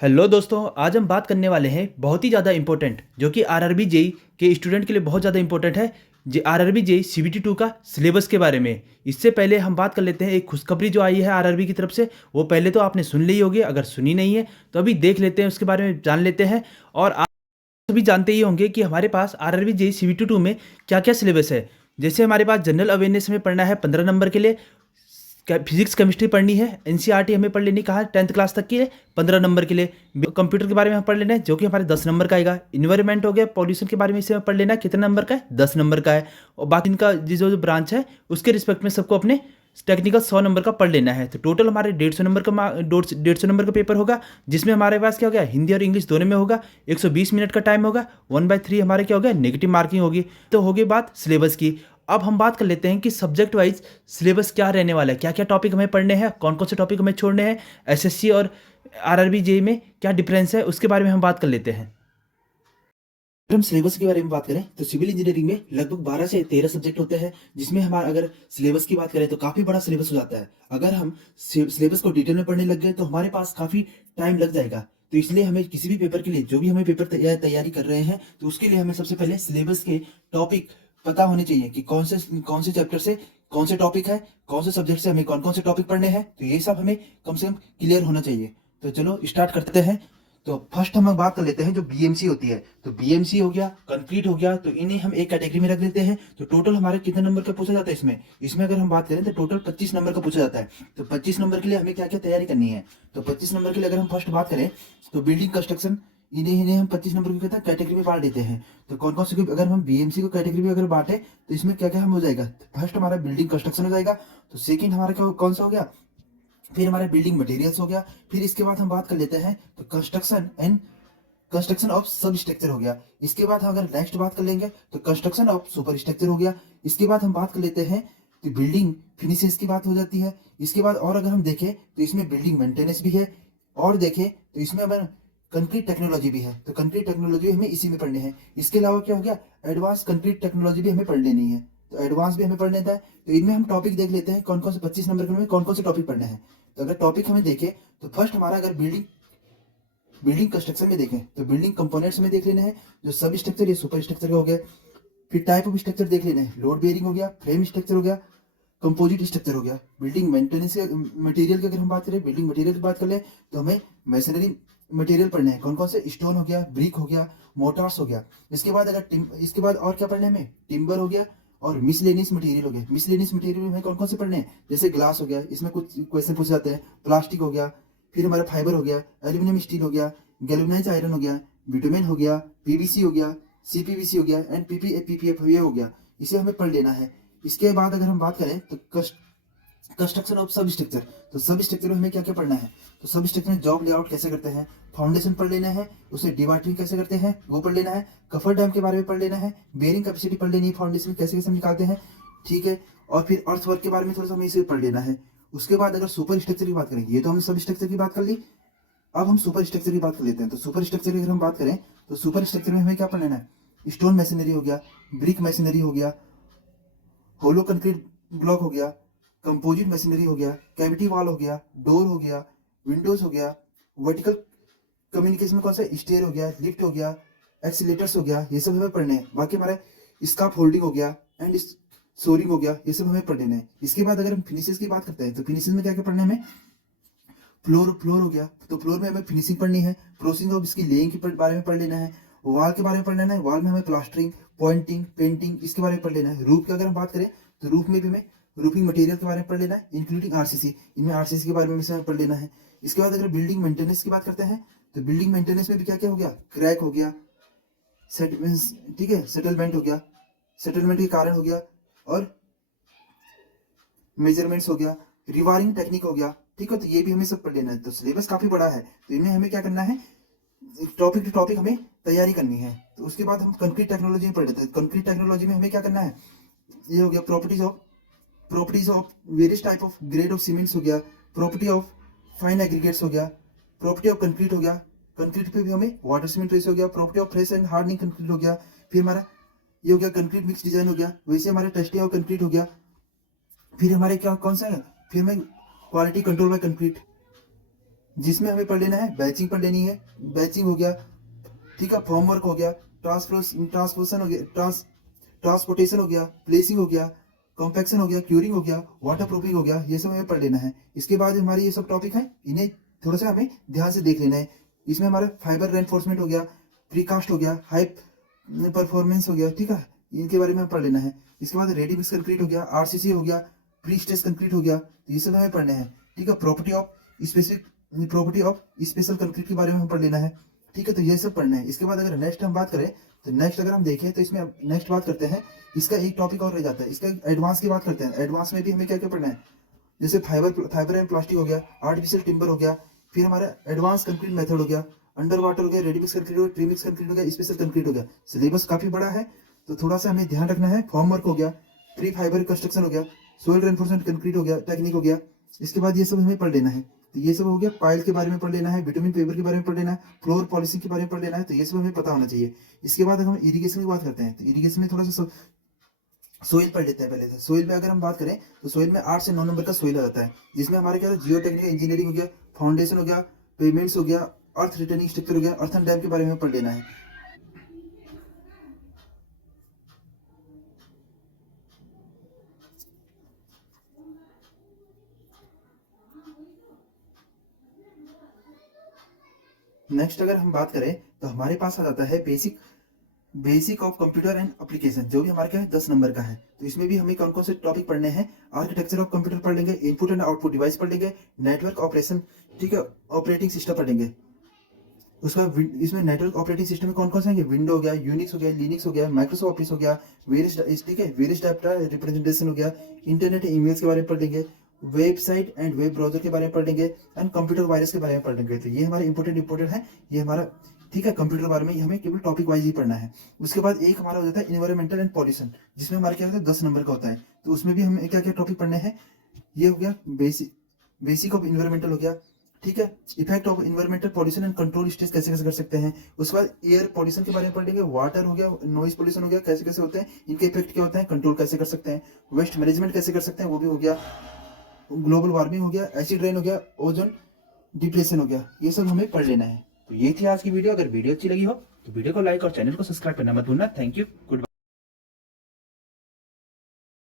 Hello दोस्तों, आज हम बात करने वाले हैं बहुत ही ज़्यादा इम्पोर्टेंट, जो कि आरआरबी जेई के स्टूडेंट के लिए बहुत ज़्यादा इम्पोर्टेंट है। जे आरआरबी जेई सीबीटी 2 का सिलेबस के बारे में। इससे पहले हम बात कर लेते हैं एक खुशखबरी जो आई है आरआरबी की तरफ से। वो पहले तो आपने सुन ली होगी, अगर सुनी नहीं है तो अभी देख लेते हैं, उसके बारे में जान लेते हैं। और आप सभी जानते ही होंगे कि हमारे पास आरआरबी जेई सीबीटी 2 में क्या क्या सिलेबस है। जैसे हमारे पास जनरल अवेयरनेस में पढ़ना है 15 नंबर के लिए, फिजिक्स केमिस्ट्री पढ़नी है, एनसीईआरटी हमें पढ़ लेनी, कहा 10th क्लास तक की है 15 नंबर के लिए। कंप्यूटर के बारे में हम पढ़ लेना है जो कि हमारे 10 नंबर का आएगा। इन्वायरमेंट हो गया, पॉल्यूशन के बारे में इसे पढ़ लेना है, कितने नंबर का है, 10 नंबर का है। और बाकी इनका जो जो ब्रांच है उसके रिस्पेक्ट में सबको अपने टेक्निकल 100 नंबर का पढ़ लेना है। तो टोटल हमारे 150 नंबर का 150 नंबर का पेपर होगा, जिसमें हमारे पास क्या हो गया, हिंदी और इंग्लिश दोनों में होगा। 120 मिनट का टाइम होगा। 1/3 हमारे क्या हो गया, नेगेटिव मार्किंग होगी। तो होगी बात सिलेबस की। अब हम बात कर लेते हैं कि सब्जेक्ट वाइज सिलेबस क्या रहने वाला है, क्या क्या टॉपिक हमें पढ़ने हैं, कौन कौन से टॉपिक हमें छोड़ने हैं। एसएससी और आरआरबी जेई में क्या डिफरेंस है, उसके बारे में हम बात कर लेते हैं। अगर हम सिलेबस के बारे में बात करें तो सिविल इंजीनियरिंग में लगभग 12 से 13 सब्जेक्ट होते हैं, जिसमें हमारा अगर सिलेबस की बात करें तो काफी बड़ा सिलेबस हो जाता है। अगर हम सिलेबस को डिटेल में पढ़ने लग गए तो हमारे पास काफी टाइम लग जाएगा। तो इसलिए हमें किसी भी पेपर के लिए, जो भी हमें पेपर तैयारी कर रहे हैं, तो उसके लिए हमें सबसे पहले सिलेबस के टॉपिक पता होने चाहिए कि कौन से चैप्टर से कौन से टॉपिक है, कौन से सब्जेक्ट से हमें कौन कौन से टॉपिक पढ़ने हैं। तो ये सब हमें कम से कम क्लियर होना चाहिए। तो चलो स्टार्ट करते हैं। तो फर्स्ट हम बात कर लेते हैं जो बीएमसी होती है। तो बीएमसी हो गया, कंक्रीट हो गया, तो इन्हें हम एक कैटेगरी में रख देते हैं। तो टोटल हमारे कितने नंबर का पूछा जाता है इसमें इसमें अगर हम बात करें तो टोटल 25 नंबर का पूछा जाता है। तो 25 नंबर के लिए हमें क्या क्या तैयारी करनी है। तो 25 नंबर के लिए अगर हम फर्स्ट बात करें तो बिल्डिंग कंस्ट्रक्शन, इन्हें इन्हें हम 25 नंबर की कहते हैं कैटेगरी में बांट देते हैं। तो कौन कौन से, अगर हम बीएमसी को कैटेगरी में अगर बांटे तो इसमें क्या क्या हम हो जाएगा। फर्स्ट हमारा बिल्डिंग कंस्ट्रक्शन हो जाएगा। तो सेकंड हमारा क्या कौन सा हो गया, फिर हमारा बिल्डिंग मटेरियल्स हो गया। फिर इसके बाद हम बात कर लेते हैं तो कंस्ट्रक्शन ऑफ सब स्ट्रक्चर हो गया। इसके बाद हम अगर नेक्स्ट बात कर लेंगे तो कंस्ट्रक्शन ऑफ सुपर स्ट्रक्चर हो गया। इसके बाद हम बात कर लेते हैं तो बिल्डिंग फिनिशेस की बात हो जाती है। इसके बाद और अगर हम देखें तो इसमें बिल्डिंग मेंटेनेंस भी है, और देखें तो इसमें अपन कंक्रीट टेक्नोलॉजी भी है। तो कंक्रीट टेक्नोलॉजी हमें इसी में पढ़ने हैं। इसके अलावा क्या हो गया, एडवांस कंक्रीट टेक्नोलॉजी भी हमें पढ़ लेनी है। तो एडवांस भी हमें पढ़ लेता है। तो इनमें हम टॉपिक देख लेते हैं कौन कौन से 25 नंबर के में कौन कौन से टॉपिक पढ़ने हैं। तो अगर टॉपिक हमें देखें तो फर्स्ट हमारा अगर बिल्डिंग कंस्ट्रक्शन में देखें तो बिल्डिंग कंपोनेंट्स में देख लेना है, जो सब स्ट्रक्चर, ये सुपर स्ट्रक्चर हो गया। फिर टाइप ऑफ स्ट्रक्चर देख लेना है, लोड बेयरिंग हो गया, फ्रेम स्ट्रक्चर हो गया, कंपोजिट स्ट्रक्चर हो गया। बिल्डिंग मेंटेनेंस मटेरियल की अगर हम बात करें, बिल्डिंग मटेरियल की बात कर ले तो हमें मैसनरी मटेरियल पढ़ना है, कौन कौन से, स्टोन हो गया, ब्रिक हो गया, मोटार्स हो गया। इसके बाद इसके बाद और क्या पढ़ना है हमें, टिम्बर हो गया और मिसलेनियस मटेरियल हो गया। मिसलेनियस मटेरियल में हमें कौन कौन से पढ़ने हैं, जैसे ग्लास हो गया, इसमें कुछ क्वेश्चन पूछे जाते हैं, प्लास्टिक हो गया, फिर हमारा फाइबर हो गया, एल्यूमिनियम स्टील हो गया, गैल्वेनाइज आयरन हो गया, बिटुमेन हो गया, पीवीसी हो गया, सीपीवीसी हो गया एंड पीपीएफ ये हो गया। इसे हमें पढ़ लेना है। इसके बाद अगर हम बात करें तो कंस्ट्रक्शन ऑफ सब स्ट्रक्चर, तो सब स्ट्रक्चर में हमें क्या क्या पढ़ना है। तो सब स्ट्रक्चर में जॉब लेआउट कैसे करते हैं, फाउंडेशन पढ़ लेना है, उसे डिवाटरिंग कैसे करते हैं वो पढ़ लेना है, कफर डैम के बारे में पढ़ लेना है, बेयरिंग कैपेसिटी पढ़ लेनी है, फाउंडेशन कैसे कैसे हम निकालते हैं, ठीक है। और फिर अर्थ वर्क के बारे में थोड़ा सा हमें इसे पढ़ लेना है। उसके बाद अगर सुपर स्ट्रक्चर की बात करें, ये तो हमने सब स्ट्रक्चर की बात कर ली, अब हम सुपर स्ट्रक्चर की बात कर लेते हैं। तो सुपर स्ट्रक्चर की अगर हम बात करें तो सुपर स्ट्रक्चर में हमें क्या पढ़ना है, स्टोन मैसनरी हो गया, ब्रिक मैसनरी हो गया, होलो कंक्रीट ब्लॉक हो गया, कंपोजिट मशीनरी हो गया, कैविटी वॉल हो गया, डोर हो गया, विंडोज हो गया, वर्टिकल कम्युनिकेशन में कौन सा, स्टेयर हो गया, लिफ्ट हो गया, एक्सीलेटर्स हो गया, ये सब हमें पढ़ने हैं। बाकी हमारा स्काफ होल्डिंग हो गया एंड सोरिंग हो गया, ये सब हमें पढ़ने हैं। इसके बाद अगर हम फिनिशेस की बात करते हैं तो फिनिशेस में क्या क्या पढ़ना है हमें, फ्लोर फ्लोर हो गया, तो फ्लोर में हमें फिनिशिंग पढ़नी है, प्रोसेसिंग ऑफ इसकी लेइंग के बारे में पढ़ लेना है, वॉल के बारे में पढ़ लेना है, वॉल में हमें प्लास्टरिंग, पॉइंटिंग, पेंटिंग इसके बारे में पढ़ लेना है। रूफ की अगर हम बात करें तो रूफ में भी हमें रूफिंग मटेरियल के बारे में पढ़ लेना है, इंक्लूडिंग आरसीसी, इनमें आरसीसी के बारे में भी हमें पढ़ लेना है। इसके बाद अगर बिल्डिंग मेंटेनेंस की बात करते हैं तो बिल्डिंग मेंटेनेंस में भी क्या क्या हो गया, क्रैक हो गया, ठीक है, सेटलमेंट हो गया, सेटलमेंट के कारण हो गया, और मेजरमेंट्स हो गया, रिवायरिंग टेक्निक हो गया, ठीक है। तो ये भी हमें सब पढ़ लेना है। तो सिलेबस काफी बड़ा है, तो इनमें हमें क्या करना है, टॉपिक टू टॉपिक हमें तैयारी करनी है। तो उसके बाद हम कंक्रीट टेक्नोलॉजी में पढ़ लेते हैं। कंक्रीट टेक्नोलॉजी में हमें क्या करना है, ये हो गया properties of various type of grade of cements हो गया, प्रॉपर्टी ऑफ फाइन एग्रीगेट्स हो गया, प्रॉपर्टी ऑफ कंक्रीट हो गया, कंक्रीट पे भी हमें वाटर सीमेंट रेस हो गया, property of fresh and hardening concrete हो गया, फिर हमारा ये हो गया कंक्रीट मिक्स डिजाइन हो गया, वैसे हमारे टेस्टिंग ऑफ कंक्रीट हो गया, फिर हमारे क्या कौन सा है, फिर हमें क्वालिटी कंट्रोल बाय कंक्रीट, जिसमें हमें पढ़ लेना है बैचिंग पढ़ लेनी है, बैचिंग हो गया, ठीक है, फॉर्मवर्क हो गया, ट्रांसपोर्टेशन हो गया, ट्रांसपोर्टेशन हो गया, प्लेसिंग हो गया, कॉम्पैक्शन हो गया, क्यूरिंग हो गया, वाटर प्रूफिंग हो गया, ये सब हमें पढ़ लेना है। इसके बाद हमारे ये सब टॉपिक हैं, इन्हें थोड़ा सा हमें ध्यान से देख लेना है। इसमें हमारा फाइबर रेनफोर्समेंट हो गया, प्रीकास्ट हो गया, हाई परफॉर्मेंस हो गया, ठीक है, इनके बारे में पढ़ लेना है। इसके बाद रेडी मिक्स कंक्रीट हो गया, आरसीसी हो गया, प्री स्ट्रेस कंक्रीट हो गया, तो ये सब हमें पढ़ने हैं, ठीक है। प्रॉपर्टी ऑफ स्पेशल कंक्रीट के बारे में हम पढ़ लेना है, ठीक है। तो ये सब पढ़ना है। इसके बाद अगर नेक्स्ट हम बात करें तो नेक्स्ट अगर हम देखें तो इसमें नेक्स्ट बात करते हैं, इसका एक टॉपिक और रह जाता है, इसका एडवांस की बात करते हैं। एडवांस में भी हमें क्या क्या पढ़ना है, जैसे फाइबर एंड प्लास्टिक हो गया, आर्टिफिशियल टिम्बर हो गया, फिर हमारा एडवांस कंक्रीट मेथड हो गया, अंडर वाटर हो गया, रेडी मिक्स कंक्रीट हो गया, ट्री मिक्स कंक्रीट हो गया, स्पेशल कंक्रीट हो गया। सिलेबस काफी बड़ा है तो थोड़ा सा हमें ध्यान रखना है। फॉर्म वर्क हो गया, प्री फाइबर कंस्ट्रक्शन हो गया, सोइल रेनफोर्समेंट कंक्रीट हो गया, टेक्निक हो गया। इसके बाद ये सब हमें पढ़ लेना है। तो ये सब हो गया, पाइल के बारे में पढ़ लेना है, विटामिन पेपर के बारे में पढ़ लेना है, फ्लोर पॉलिसी के बारे में पढ़ लेना है। तो ये सब हमें पता होना चाहिए। इसके बाद अगर हम इरिगेशन की बात करते हैं तो इरिगेशन में थोड़ा सा सोइल पढ़ लेते हैं पहले। तो सोइल में अगर हम बात करें तो सोइल में 8 से 9 नंबर का सोइल आ जाता है, जिसमें हमारे क्या जियो टेक्निकल इंजीनियरिंग हो गया, फाउंडेशन हो गया, पेमेंट्स हो गया, अर्थ रिटर्निंग स्ट्रक्चर हो गया, अर्थन डैम के बारे में पढ़ लेना है। नेक्स्ट अगर हम बात करें तो हमारे पास आ जाता है basic of computer and application, जो भी हमारे क्या है 10 नंबर का है। तो इसमें भी हमें कौन कौन से टॉपिक पढ़ने हैं, आर्किटेक्चर ऑफ कंप्यूटर पढ़ लेंगे, इनपुट एंड आउटपुट डिवाइस पढ़ लेंगे, नेटवर्क ऑपरेशन, ठीक है, ऑपरेटिंग सिस्टम पढ़ेंगे। उसका इसमें नेटवर्क ऑपरेटिंग सिस्टम में कौन कौन से आएंगे, विंडो हो गया, यूनिक्स हो गया, लिनक्स हो गया, माइक्रोसॉफ्ट ऑफिस हो गया, वेरियस, ठीक है, वेरियस डाटा रिप्रेजेंटेशन हो गया, इंटरनेट ईमेल्स के बारे में पढ़ लेंगे, वेबसाइट एंड वेब ब्राउजर के बारे में पढ़ लेंगे, एंड कंप्यूटर वायरस के बारे में पढ़ लेंगे। तो ये हमारे इंपोर्टेंट है, ये हमारा, ठीक है, कंप्यूटर के बारे में हमें केवल टॉपिक वाइज ही पढ़ना है। उसके बाद एक हमारा हो जाता है इन्वायरमेंटल एंड पॉल्यूशन, जिसमें हमारे क्या होता है 10 नंबर का होता है। तो उसमें भी हमें क्या क्या टॉपिक पढ़ने हैं, ये हो गया बेसिक ऑफ इन्वायरमेंटल हो गया, ठीक है, effect of environmental pollution and control stage कैसे कैसे कर सकते हैं। उसके बाद एयर पॉल्यूशन के बारे में पढ़ लेंगे, वाटर हो गया, नॉइज पॉल्यूशन हो गया, कैसे कैसे होते हैं, इनके इफेक्ट क्या होता है, कंट्रोल कैसे कर सकते हैं, वेस्ट मैनेजमेंट कैसे कर सकते हैं, वो भी हो गया, ग्लोबल वार्मिंग हो गया, एसिड रेन हो गया, ओजोन डिप्लेशन हो गया, ये सब हमें पढ़ लेना है। तो ये थी आज की वीडियो। अगर वीडियो अच्छी लगी हो तो वीडियो को लाइक और चैनल को सब्सक्राइब करना मत भूलना। Thank you, good.